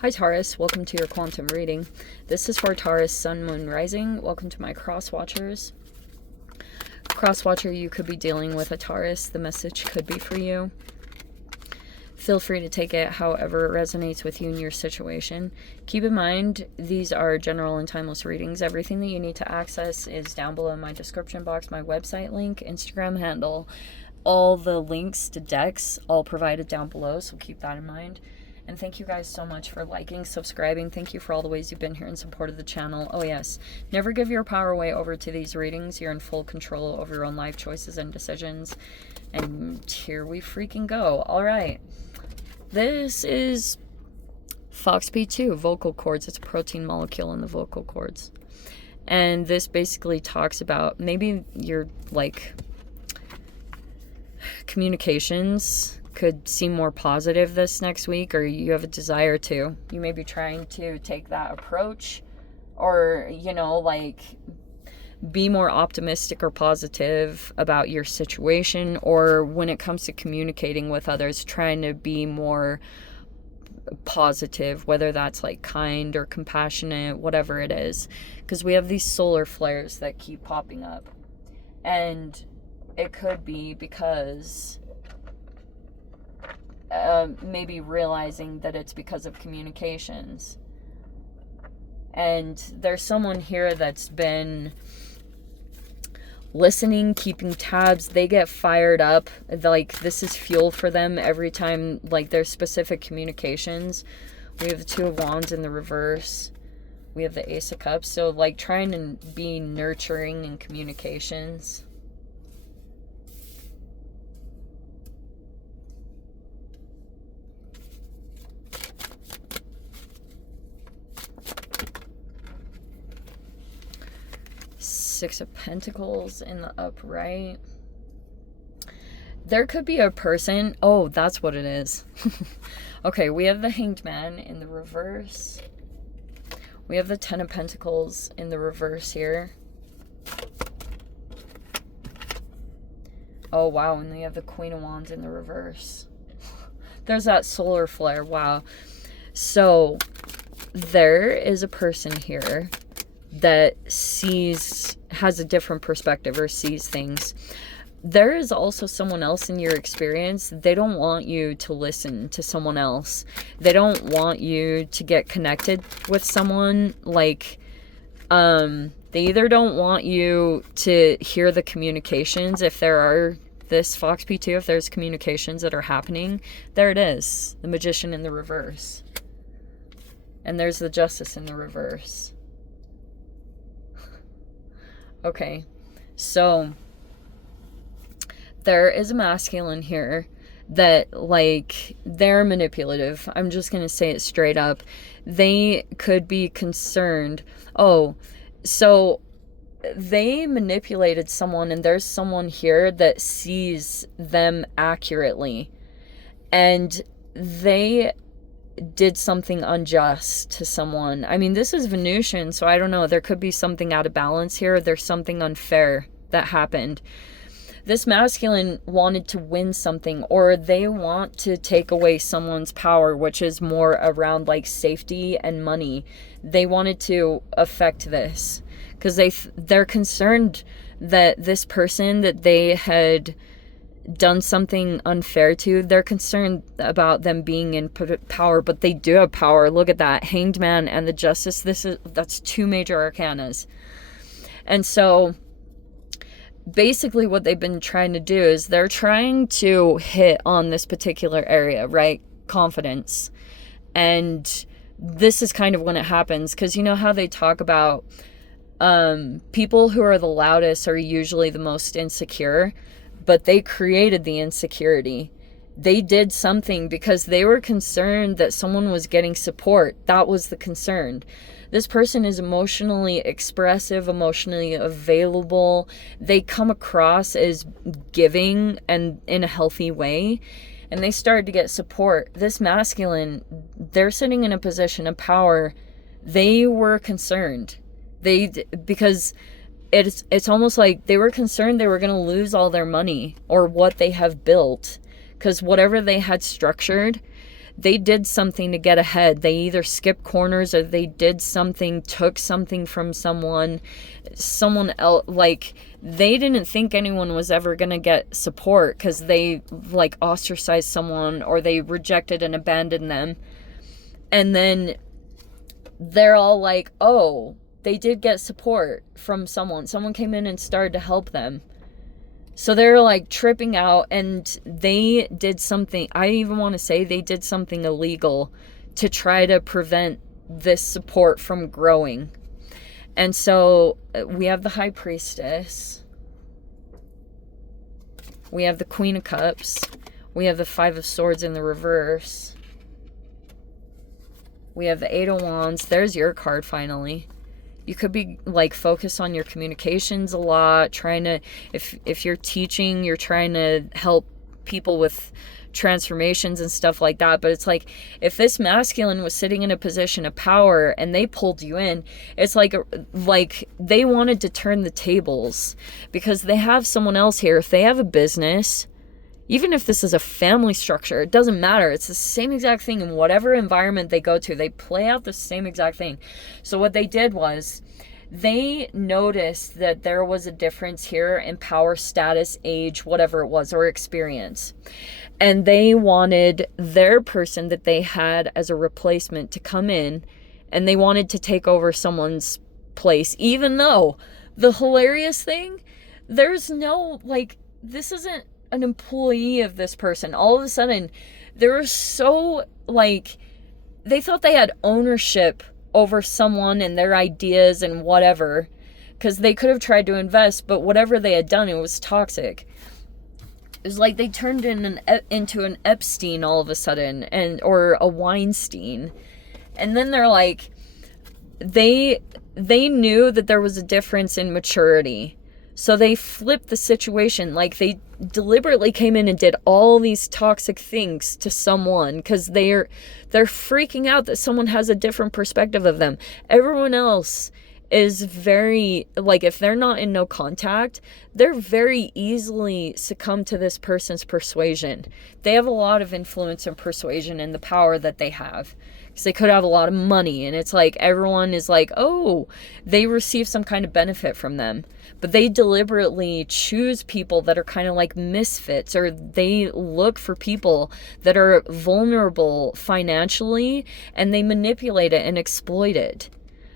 Hi Taurus, welcome to your quantum reading. This is for Taurus, Sun, Moon, Rising. Welcome to my cross watchers. Cross watcher, you could be dealing with a Taurus. The message could be for you. Feel free to take it however it resonates with you and your situation. Keep in mind, these are general and timeless readings. Everything that you need to access is down below in my description box, my website link, Instagram handle, all the links to decks, all provided down below, so keep that in mind. And thank you guys so much for liking, subscribing. Thank you for all the ways you've been here in support of the channel. Oh yes, never give your power away over to these readings. You're in full control over your own life choices and decisions. And here we freaking go. All right. This is FOXP2, vocal cords. It's a protein molecule in the vocal cords. And this basically talks about maybe your, like, communications could seem more positive this next week, or you have a desire to. You may be trying to take that approach, or, you know, like, be more optimistic or positive about your situation, or when it comes to communicating with others, trying to be more positive, whether that's like kind or compassionate, whatever it is. Because we have these solar flares that keep popping up, and it could be because maybe realizing that it's because of communications. And there's someone here that's been listening, keeping tabs. They get fired up, like this is fuel for them every time, like there's specific communications. We have the Two of Wands in the reverse, we have the Ace of Cups, so like trying to be nurturing in communications. Six of Pentacles in the upright. There could be a person. Oh, that's what it is. Okay, we have the Hanged Man in the reverse. We have the Ten of Pentacles in the reverse here. Oh, wow, and we have the Queen of Wands in the reverse. There's that solar flare. Wow. So, there is a person here that has a different perspective or sees things. There is also someone else in your experience. They don't want you to listen to someone else. They don't want you to get connected with someone. Like, they either don't want you to hear the communications, if there are this FOXP2, if there's communications that are happening. There it is, the Magician in the reverse. And there's the Justice in the reverse. Okay, so there is a masculine here that, like, they're manipulative. I'm just going to say it straight up. They could be concerned. Oh, so they manipulated someone, and there's someone here that sees them accurately. And they did something unjust to someone. I mean, this is Venusian, so I don't know. There could be something out of balance here. There's something unfair that happened. This masculine wanted to win something, or they want to take away someone's power, which is more around like safety and money. They wanted to affect this because they're concerned that this person that they had done something unfair to, they're concerned about them being in power, but they do have power. Look at that, Hanged Man and the Justice. That's two major arcanas. And so basically what they've been trying to do is they're trying to hit on this particular area, right? Confidence. And this is kind of when it happens, because you know how they talk about people who are the loudest are usually the most insecure. But they created the insecurity. They did something because they were concerned that someone was getting support. That was the concern. This person is emotionally expressive, emotionally available. They come across as giving and in a healthy way. And they started to get support. This masculine, they're sitting in a position of power. They were concerned. Because it's almost like they were concerned they were going to lose all their money or what they have built, because whatever they had structured, they did something to get ahead. They either skipped corners or they did something, took something from someone else. Like, they didn't think anyone was ever going to get support because they like ostracized someone or they rejected and abandoned them. And then they're all like, oh, they did get support from someone. Someone came in and started to help them. So they're like tripping out, and they did something, I even want to say they did something illegal to try to prevent this support from growing. And so we have the High Priestess. We have the Queen of Cups. We have the Five of Swords in the reverse. We have the Eight of Wands. There's your card finally. You could be like focused on your communications a lot, trying to, if you're teaching, you're trying to help people with transformations and stuff like that. But it's like, if this masculine was sitting in a position of power and they pulled you in, it's like they wanted to turn the tables because they have someone else here. If they have a business, even if this is a family structure, it doesn't matter. It's the same exact thing in whatever environment they go to. They play out the same exact thing. So what they did was they noticed that there was a difference here in power, status, age, whatever it was, or experience. And they wanted their person that they had as a replacement to come in, and they wanted to take over someone's place, even though the hilarious thing, there's no, like, this isn't an employee of this person. All of a sudden, they were so, like, they thought they had ownership over someone and their ideas and whatever, because they could have tried to invest, but whatever they had done, it was toxic. It was like they turned into an Epstein all of a sudden, or a Weinstein. And then they're like, they knew that there was a difference in maturity. So they flipped the situation. Like, they deliberately came in and did all these toxic things to someone because they're freaking out that someone has a different perspective of them. Everyone else is very, like, if they're not in no contact, they're very easily succumb to this person's persuasion. They have a lot of influence and persuasion in the power that they have. Because they could have a lot of money, and it's like everyone is like, oh, they receive some kind of benefit from them. But they deliberately choose people that are kind of like misfits, or they look for people that are vulnerable financially, and they manipulate it and exploit it.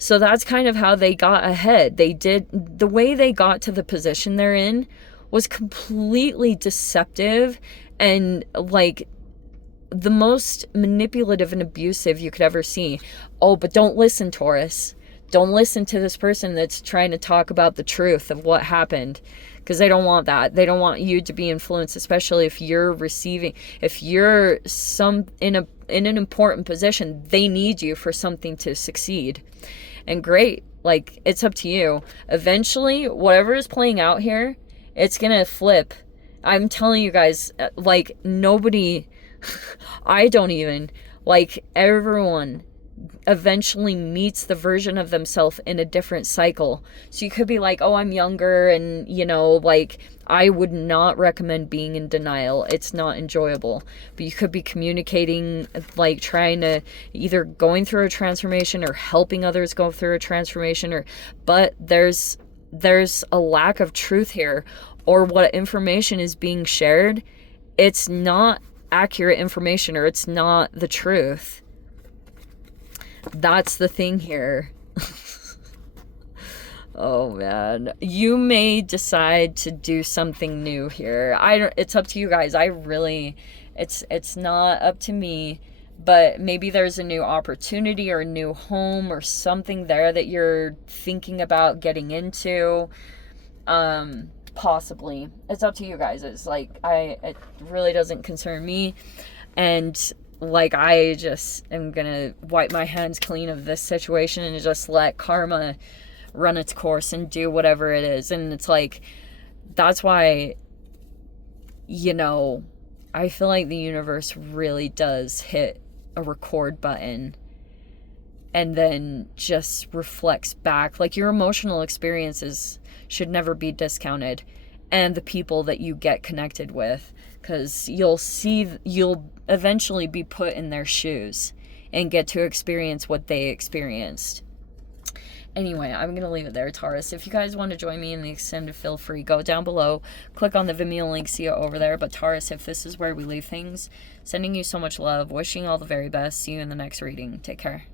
So that's kind of how they got ahead. The way they got to the position they're in was completely deceptive and like the most manipulative and abusive you could ever see. Oh, but don't listen, Taurus. Don't listen to this person that's trying to talk about the truth of what happened, because they don't want that. They don't want you to be influenced, especially if you're in an important position. They need you for something to succeed. And great, like, it's up to you. Eventually, whatever is playing out here, it's gonna flip. I'm telling you guys, like, nobody, I don't even, like, everyone eventually meets the version of themselves in a different cycle. So you could be like, oh, I'm younger, and, you know, like, I would not recommend being in denial. It's not enjoyable. But you could be communicating, like, trying to either going through a transformation or helping others go through a transformation, but there's a lack of truth here, or what information is being shared, it's not accurate information, or it's not the truth. That's the thing here. Oh man, you may decide to do something new here. It's up to you guys. It's not up to me, but maybe there's a new opportunity or a new home or something there that you're thinking about getting into. Possibly. It's up to you guys. It's like, it really doesn't concern me. And like, I just am gonna wipe my hands clean of this situation and just let karma run its course and do whatever it is. And it's like, that's why, you know, I feel like the universe really does hit a record button and then just reflects back. Like, your emotional experiences should never be discounted. and the people that you get connected with, because you'll eventually be put in their shoes and get to experience what they experienced. Anyway, I'm going to leave it there, Taurus. If you guys want to join me in the extended, feel free. Go down below, click on the Vimeo link, see it over there. But Taurus, if this is where we leave things, sending you so much love, wishing all the very best. See you in the next reading. Take care.